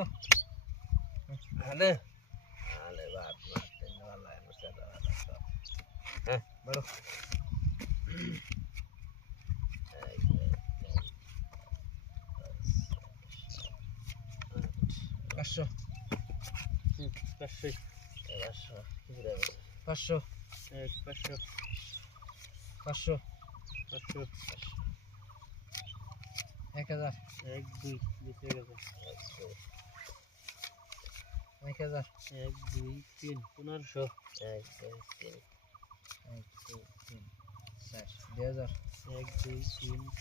তো আলে আলে বাপ বাপ আল্লাহ মুস্তাদা হ্যাঁ বলো 500 500 500 500 500 500 1000 1 2 দিতে গেছে 1000 1 2 3 1500 1 2 3 1 2 3 4 2000 1 2 3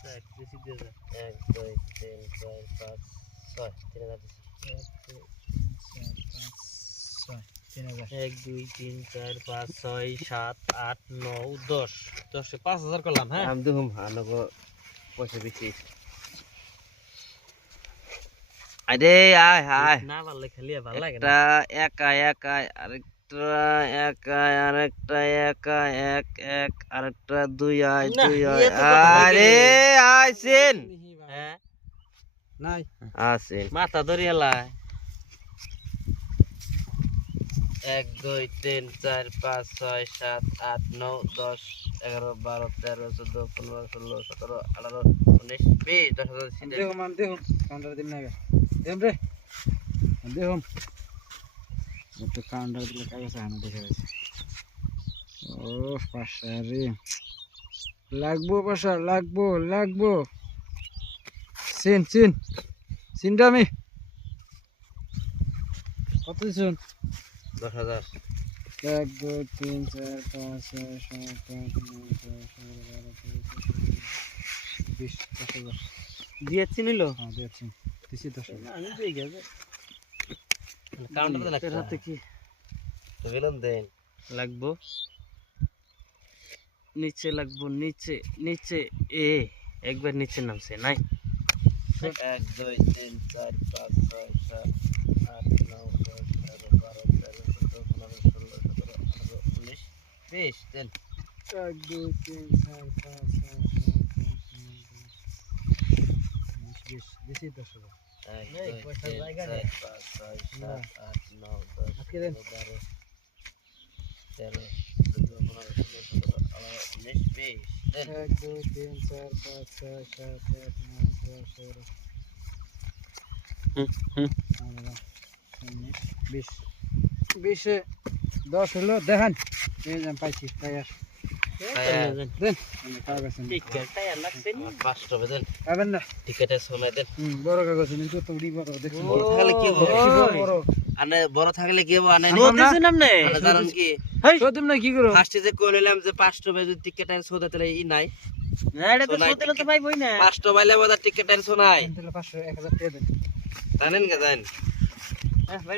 4 বেশি দিয়ে যা 1 2 3 4 5 6 3000 1 2 3 4 5 6 7 8 9 10 10 5000 করলাম হ্যাঁ আমি দেখুম আনগো পয়সা বেশি আরে আয় হায় না ভালো খালি ভালো লাগে না একটা একা আরেকটা একা এক আরেকটা দুই আয় আরে আইছেন হ্যাঁ নাই আছেন মাথা ধরিয়ালা 1 2 3 4 5 6 7 8 9 10 11 12 13 14 15 16 17 18 19 20 10000 দেখুন কাউন্টার দিন না দেম রে দেখুন একটু কাউন্টার দিলে কাগজ আনা দেখে গেছে ও পাশা রে লাগবো পাশা লাগবো সিনটা আমি কত দিছুন 10000 1 2 3 4 5 6 7 8 9 10 11 12 13 14 15 20 দিয়েছি নিল হ্যাঁ দিয়েছি দিছি 10 আমি দিয়ে গেছে কাউন্টার দিন এর হাতে কি তো গেলাম দেন লাগবো নিচে লাগবো নিচে এ একবার নিচে নামছে নাই 1 2 3 4 5 6 7 8 9 10 11 12 13 14 15 16 17 18 19 20 দেন 1 2 3 4 5 6 7 8 9 10 দিছি 10 1 2 3 4 5 6 7 8 9 10 আজকে দেন 12 13 14 15 16 17 18 19 20 দেন 1 2 3 4 5 6 7 8 9 10 11 20 10 হলো দেখেন এই যে পাইছি টায়ার দেন কাগজ টিকেটটা আর লাগছে নি 5 টাকা দেন পাবেন না টিকেটের সময় দেন বড় কাগজ নিতে তো উড়ি বড় দেখুন বড় থাকলে কি হবে বড় আনে বড় থাকলে কি হবে আনে বলতেছেন আপনি আনে জানেন কি সত্যি না কি করো ফার্স্টে যে কই নিলাম যে 5 টাকা যদি টিকেটের সৌদা তাহলে ই নাই না এটা তো সতেলে তো পাইবই না 5 টাকা বাইলে বাজার টিকেটের সোনাই তাহলে 500 1000 টাকা দেন জানেন কে জানেন হ্যাঁ ভাই